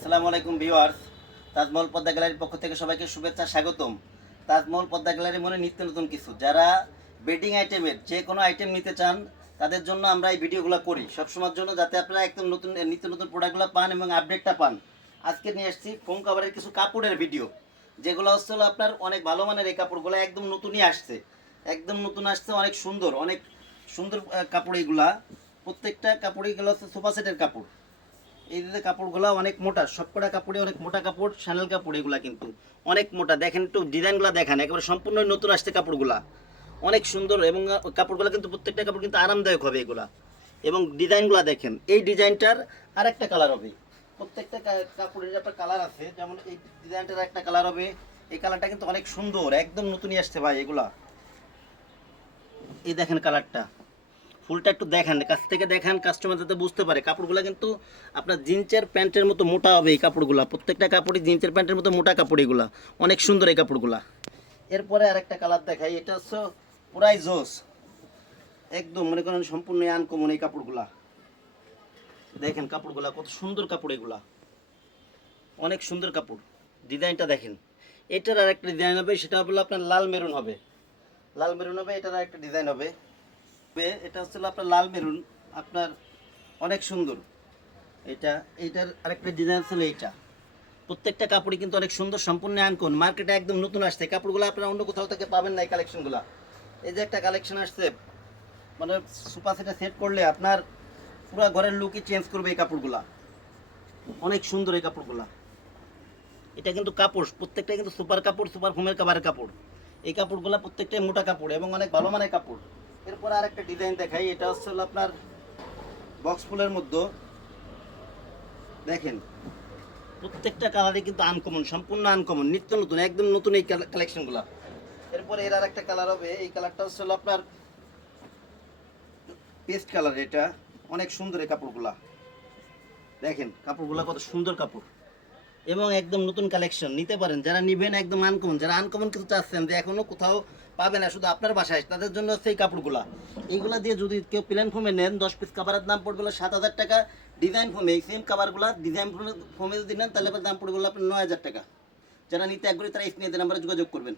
আসসালামু আলাইকুম ভিউয়ার্স, তাজমহল পদ্মা গ্যালারির পক্ষ থেকে সবাইকে শুভেচ্ছা স্বাগতম। তাজমহল পদ্মা গ্যালারি মনে নিত্য নতুন কিছু, যারা বেডিং আইটেমের যে কোনো আইটেম নিতে চান তাদের জন্য আমরা এই ভিডিওগুলো করি সবসময়ের জন্য, যাতে আপনারা একদম নতুন নিত্য নতুন প্রোডাক্টগুলো পান এবং আপডেটটা পান। আজকে নিয়ে এসেছি ফোম কাভারের কিছু কাপড়ের ভিডিও, যেগুলো হচ্ছে হলো আপনার অনেক ভালো মানের। এই কাপড়গুলো একদম নতুনই আসছে, একদম নতুন আসছে, অনেক সুন্দর অনেক সুন্দর কাপড়। এইগুলা প্রত্যেকটা কাপড়ই গেলো হচ্ছে সোফা সেটের কাপড়। এই যে কাপড়গুলো অনেক মোটা, সবকটা কাপড়ে অনেক মোটা কাপড়, শ্যানেল কাপড়। এগুলা কিন্তু অনেক মোটা, দেখেন একটু ডিজাইনগুলো দেখেন, একেবারে সম্পূর্ণ নতুন আসছে কাপড়গুলা, অনেক সুন্দর। এবং কাপড়গুলো কিন্তু প্রত্যেকটা কাপড় কিন্তু আরামদায়ক হবে এগুলা। এবং ডিজাইনগুলো দেখেন, এই ডিজাইনটার আরেকটা কালার হবে। প্রত্যেকটা কাপড়ের একটা কালার আছে, যেমন এই ডিজাইনটার একটা কালার হবে। এই কালারটা কিন্তু অনেক সুন্দর, একদম নতুনই আসছে ভাই এগুলা। এই দেখেন কালারটা, ফুলটা একটু দেখেন, কাছ থেকে দেখেন, কাস্টমার যাতে বুঝতে পারে। কাপড়গুলো কিন্তু আপনার জিন্সের প্যান্টের মতো মোটা হবে এই কাপড়গুলো, প্রত্যেকটা কাপড়ই জিন্সের প্যান্টের মতো মোটা কাপড়। এগুলা অনেক সুন্দর এই কাপড়গুলা। এরপরে আরেকটা কালার দেখাই, এটা হচ্ছে পুরাই জোস, একদম মনে করেন সম্পূর্ণ আনকমন এই কাপড়গুলা। দেখেন কাপড়গুলা কত সুন্দর কাপড়, এগুলা অনেক সুন্দর কাপড়। ডিজাইনটা দেখেন, এটার আরেকটা ডিজাইন হবে, সেটা হলো আপনার লাল মেরুন হবে, লাল মেরুন হবে। এটার আরেকটা ডিজাইন হবে, এটা হচ্ছে আপনার লাল মেরুন, আপনার অনেক সুন্দর। এইটার আরেকটা ডিজাইন ছিল এইটা। প্রত্যেকটা কাপড়ই কিন্তু অনেক সুন্দর, সম্পূর্ণ আনকমন, মার্কেটে একদম নতুন আসছে কাপড়গুলো, আপনারা অন্য কোথাও থেকে পাবেন না এই কালেকশনগুলো। এই যে একটা কালেকশন আসছে, মানে সোফা সেটে সেট করলে আপনার পুরো ঘরের লুকই চেঞ্জ করবে এই কাপড়গুলা, অনেক সুন্দর এই কাপড়গুলা। এটা কিন্তু কাপড় প্রত্যেকটা কিন্তু সুপার কাপড়, সুপার ফোমের কাভারের কাপড়। এই কাপড়গুলো প্রত্যেকটাই মোটা কাপড় এবং অনেক ভালো মানের কাপড়। এরপর আরেকটা ডিজাইন দেখাই, এটা হচ্ছে আপনার বক্স ফুলের মধ্যে। দেখেন প্রত্যেকটা কালারই কিন্তু আনকমন, সম্পূর্ণ আনকমন, নিত্য নতুন, একদম নতুন এই কালেকশনগুলো। এরপরে এর আরেকটা কালার হবে, এই কালারটা হচ্ছে আপনার পেস্ট কালার। এটা অনেক সুন্দর এই কাপড়গুলা, দেখেন কাপড়গুলা কত সুন্দর কাপড় এবং একদম নতুন কালেকশন। নিতে পারেন যারা নিবেন, একদম আনকমন, যারা আনকমন কিছু চাচ্ছেন যে এখনো কোথাও পাবে না, শুধু আপনার বাসায়, তাদের জন্য হচ্ছে এই কাপড়গুলা। এইগুলা দিয়ে যদি কেউ প্লেন ফোমে নেন, 10 পিস কাভারের দাম পড়বে 7,000 টাকা। ডিজাইন ফোমে এই সেম কাভারগুলা ডিজাইন ফোমে যদি নেন, তাহলে দাম পড়বে আপনার 9,000 টাকা। যারা নিতে আগ্রহী তারা স্ক্রিনে নাম্বারে যোগাযোগ করবেন।